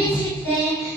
Birleşik'te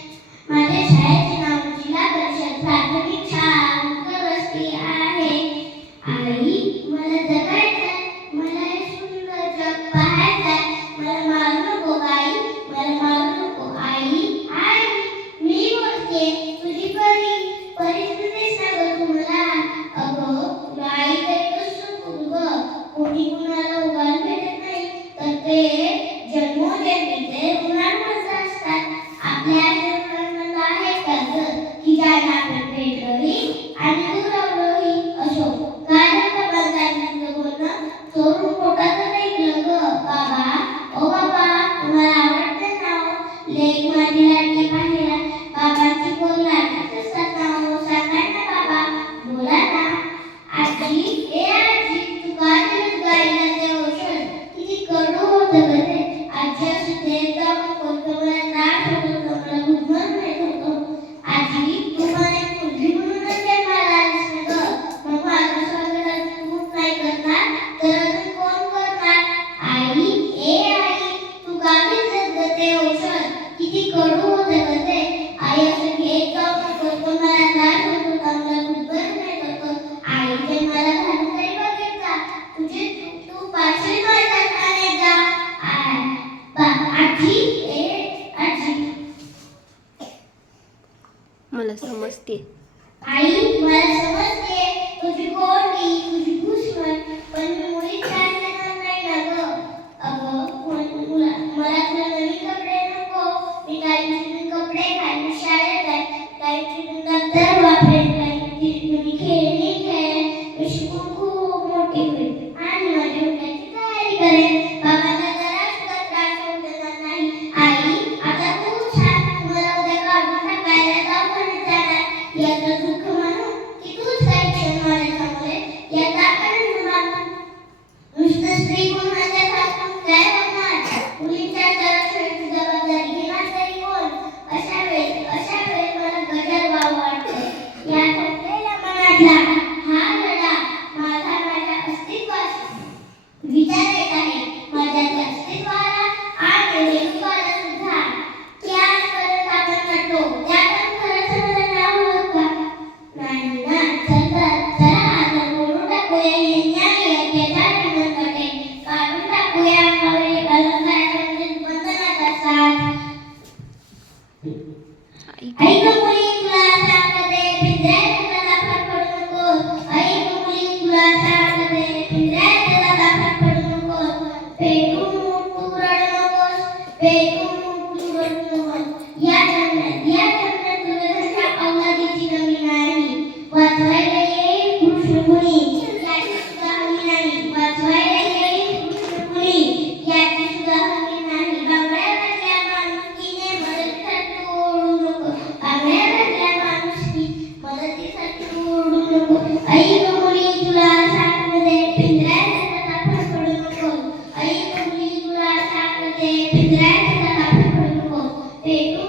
मला समजते. आई मला समजते. तुझी गोडी तुझी दुश्मन पण नाही ना ग. मला तुला नवीन कपडे नको. मी काही कपडे घालून शाळेत काही वापरेन. Iya. de